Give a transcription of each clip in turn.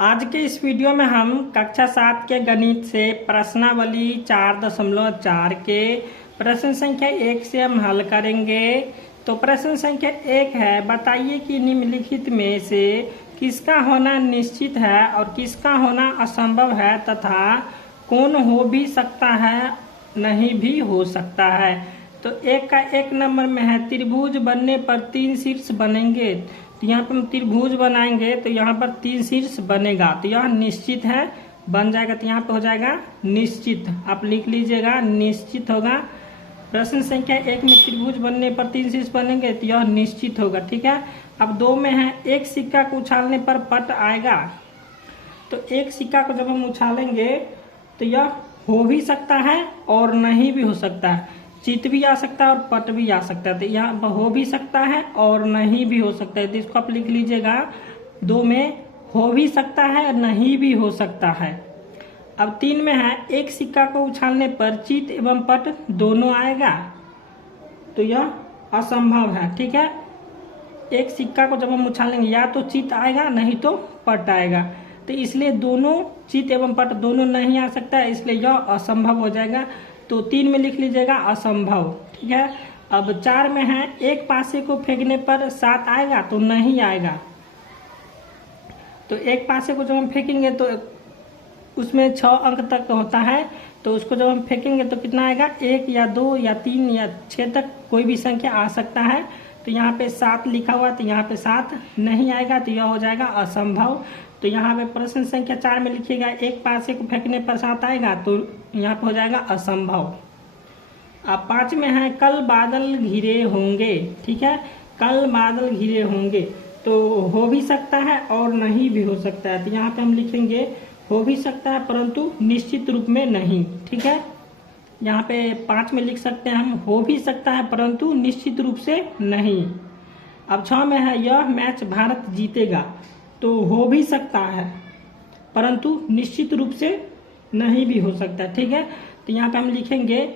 आज के इस वीडियो में हम कक्षा 7 के गणित से प्रश्नावली 4.4 के प्रश्न संख्या 1 से हम हल करेंगे। तो प्रश्न संख्या 1 है, बताइए कि निम्नलिखित में से किसका होना निश्चित है और किसका होना असंभव है तथा कौन हो भी सकता है नहीं भी हो सकता है। तो एक का 1 नंबर में है, त्रिभुज बनने पर 3 शीर्ष बनेंगे। तो यहाँ पर हम त्रिभुज बनाएंगे तो यहाँ पर 3 शीर्ष बनेगा, तो यह निश्चित है, बन जाएगा। तो यहाँ पे हो जाएगा निश्चित, आप लिख लीजिएगा निश्चित होगा। प्रश्न संख्या 1 में त्रिभुज बनने पर 3 शीर्ष बनेंगे तो यह निश्चित होगा, ठीक है। अब 2 में है, एक सिक्का को उछालने पर पट आएगा। तो एक सिक्का को जब हम उछालेंगे तो यह हो भी सकता है और नहीं भी हो सकता है, चित भी आ सकता है और पट भी आ सकता है। तो यहाँ हो भी सकता है और नहीं भी हो सकता है, तो इसको आप लिख लीजिएगा 2 में हो भी सकता है और नहीं भी हो सकता है। अब 3 में है, एक सिक्का को उछालने पर चित एवं पट दोनों आएगा, तो यह असंभव है, ठीक है। एक सिक्का को जब हम उछालेंगे या तो चित आएगा नहीं तो पट आएगा, तो इसलिए दोनों चित एवं पट दोनों नहीं आ सकता है, इसलिए यह असंभव हो जाएगा। तो 3 में लिख लीजिएगा असंभव, ठीक है। अब 4 में है, एक पासे को फेंकने पर 7 आएगा तो नहीं आएगा। तो एक पासे को जब हम फेंकेंगे तो उसमें 6 अंक तक होता है, तो उसको जब हम फेंकेंगे तो कितना आएगा, 1 या 2 या 3 या 6 तक कोई भी संख्या आ सकता है। तो यहाँ पे 7 लिखा हुआ, तो यहाँ पे 7 नहीं आएगा, तो यह हो जाएगा असंभव। तो यहाँ पे प्रश्न संख्या 4 में लिखिएगा, एक पासे को फेंकने पर 7 आएगा, तो यहाँ पे हो जाएगा असंभव। अब 5 में है, कल बादल घिरे होंगे, ठीक है। कल बादल घिरे होंगे तो हो भी सकता है और नहीं भी हो सकता है। तो यहाँ पे हम लिखेंगे हो भी सकता है परंतु निश्चित रूप में नहीं, ठीक है। यहाँ पे 5 में लिख सकते हैं हम, हो भी सकता है परंतु निश्चित रूप से नहीं। अब 6 में है, यह मैच भारत जीतेगा, तो हो भी सकता है परंतु निश्चित रूप से नहीं भी हो सकता है, ठीक है। तो यहाँ पे हम लिखेंगे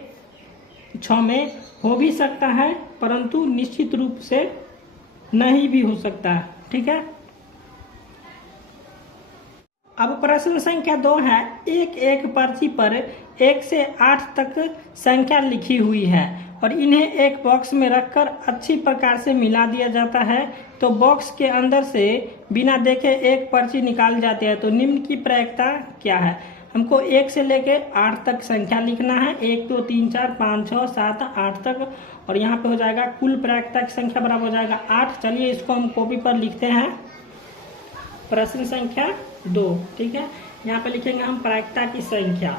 6 में हो भी सकता है परंतु निश्चित रूप से नहीं भी हो सकता है, ठीक है। अब प्रश्न संख्या 2 है, एक पर्ची पर 1 से 8 तक संख्या लिखी हुई है और इन्हें एक बॉक्स में रखकर अच्छी प्रकार से मिला दिया जाता है। तो बॉक्स के अंदर से बिना देखे एक पर्ची निकाल जाती है, तो निम्न की प्रायिकता क्या है। हमको 1 से लेके 8 तक संख्या लिखना है, 1 2 3 4 5 6 7 8 तक, और यहाँ पे हो जाएगा कुल प्रायिकता की संख्या बराबर हो जाएगा 8। चलिए इसको हम कॉपी पर लिखते हैं, प्रश्न संख्या 2, ठीक है। यहाँ पे लिखेंगे हम प्रायिकता की संख्या,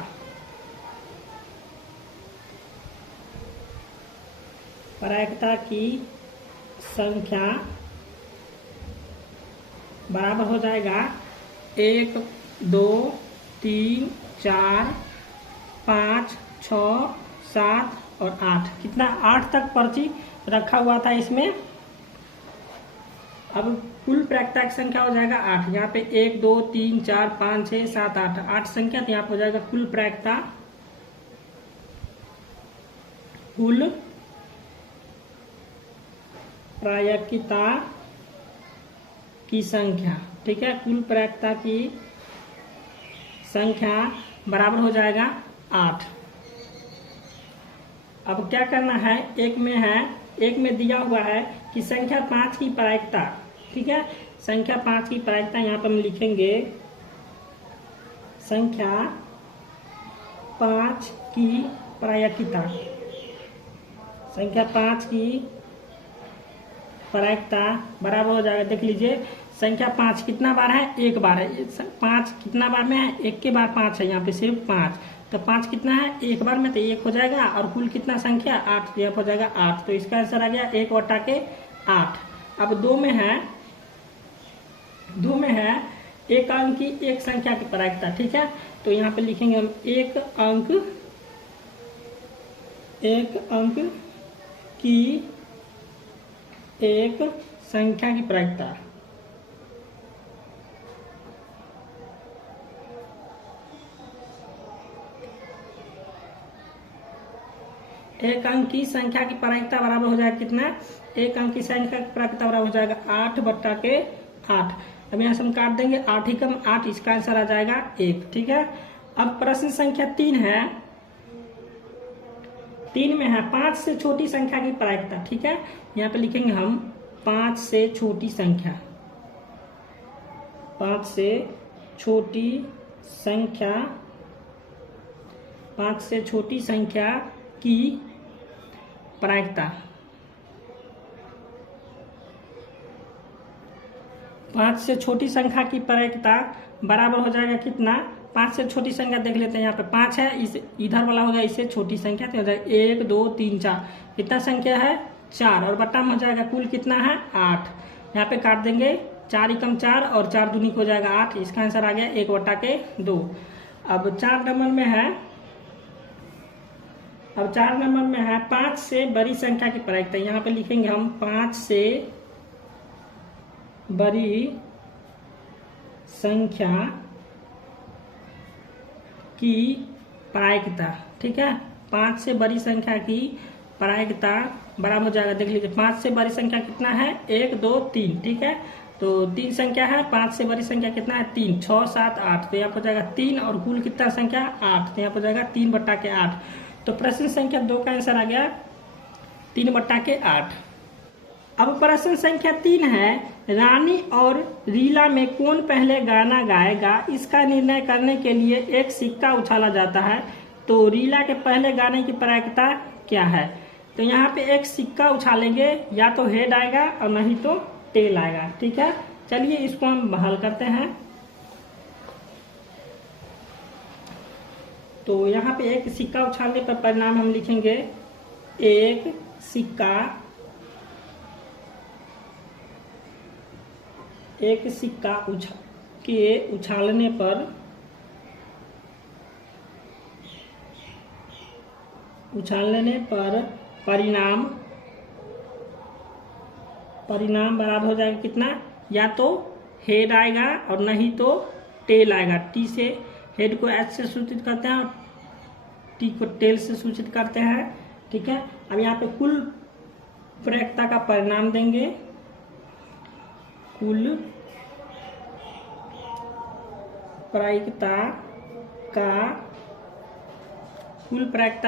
प्रायिकता की संख्या बराबर हो जाएगा 1 2 3 4 5 6 7 और 8। कितना, 8 तक पर्ची रखा हुआ था इसमें। अब कुल प्रायिकता की संख्या हो जाएगा 8। यहाँ पे 1 2 3 4 5 6 7 8 संख्या, तो यहाँ पे हो जाएगा कुल प्रायिकता, कुल प्रायिकता की संख्या, ठीक है। कुल प्रायिकता की संख्या बराबर हो जाएगा 8। अब क्या करना है, एक में दिया हुआ है कि संख्या 5 की प्रायिकता, ठीक है। संख्या 5 की प्रायिकता यहाँ पर हम लिखेंगे, संख्या 5 की प्रायिकता, संख्या 5 की प्रायिकता बराबर हो जाएगा, देख लीजिए संख्या 5 कितना बार है, 1 बार है। 5 कितना बार में है, 1 के बार 5 है, यहाँ पे सिर्फ 5। तो 5 कितना है, 1 बार में, तो 1 हो जाएगा, और कुल कितना संख्या 8, यहाँ हो जाएगा 8। तो इसका आंसर आ गया 1/8। अब 2 में है, एक अंक की एक संख्या की प्रायिकता, ठीक है। तो यहाँ पे लिखेंगे हम एक अंक की एक संख्या की प्रायिकता, एक अंक की संख्या की प्रायिकता बराबर हो जाएगा कितना, एक अंक की संख्या की प्रायिकता बराबर हो जाएगा 8/8। अब यहाँ से हम काट देंगे 8 एकम 8, इसका आंसर आ जाएगा 1। ठीक है, अब प्रश्न संख्या 3 है। 3 में है 5 से छोटी संख्या की प्रायिकता। ठीक है, यहाँ पे लिखेंगे हम 5 से छोटी संख्या, 5 से छोटी संख्या, 5 से छोटी संख्या की प्रायिकता। 5 से छोटी संख्या की प्रायिकता बराबर हो जाएगा कितना? 5 से छोटी संख्या देख लेते हैं, यहाँ पे 5 है, इस इधर वाला हो गया इससे छोटी संख्या, तो हो जाएगा 1 2 3 4, कितना संख्या है 4, और बट्टा में हो जाएगा कुल कितना है 8। यहाँ पे काट देंगे 4 एकम 4 और 4 दूनी को हो जाएगा 8, इसका आंसर आ गया 1/2। अब 4 नंबर में है, अब 4 नंबर में है 5 से बड़ी संख्या की प्रायिकता। यहाँ पे लिखेंगे हम 5 से बड़ी संख्या की प्रायिकता। ठीक है, 5 से बड़ी संख्या की प्रायिकता बराबर हो जाएगा, देख लीजिए 5 से बड़ी संख्या कितना है 1 2 3। ठीक है, तो 3 संख्या है, 5 से बड़ी संख्या कितना है 3, 6 7 8, तो यहाँ पर जाएगा 3, और कुल कितना संख्या 8, तो यहाँ पर जाएगा 3/8। तो प्रश्न संख्या 2 का आंसर आ गया 3/8। अब प्रश्न संख्या 3 है, रानी और रीला में कौन पहले गाना गाएगा, इसका निर्णय करने के लिए एक सिक्का उछाला जाता है, तो रीला के पहले गाने की प्रायिकता क्या है? तो यहाँ पे एक सिक्का उछालेंगे, या तो हेड आएगा और नहीं तो टेल आएगा। ठीक है, चलिए इसको हम हल करते हैं। तो यहाँ पे एक सिक्का उछालने पर परिणाम हम लिखेंगे, एक सिक्का उछालने पर परिणाम बराबर हो जाएगा कितना, या तो हेड आएगा और नहीं तो टेल आएगा। टी से हेड को एच से सूचित करते हैं और टी को टेल से सूचित करते हैं। ठीक है, अब यहाँ पे कुल प्रायिकता का परिणाम देंगे, कुल प्रायिकता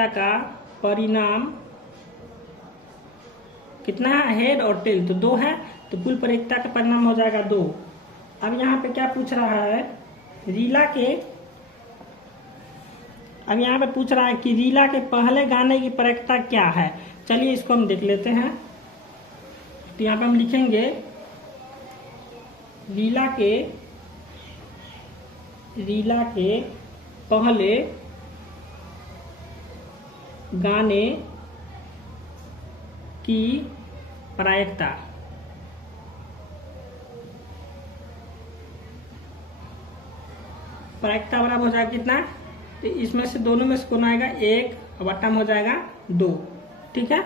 का परिणाम कितना है, हेड और टेल, तो 2 है, तो कुल प्रायिकता का परिणाम हो जाएगा 2। अब यहाँ पे क्या पूछ रहा है, रीला के, अब यहाँ पे पूछ रहा है कि रीला के पहले गाने की प्रायिकता क्या है। चलिए इसको हम देख लेते हैं। तो यहाँ पे हम लिखेंगे रीला के पहले गाने की प्रायिकता। प्रायिकता बराबर हो जाएगा कितना, तो इसमें से दोनों में से कौन आएगा 1, और बट्टा में हो जाएगा 2। ठीक है,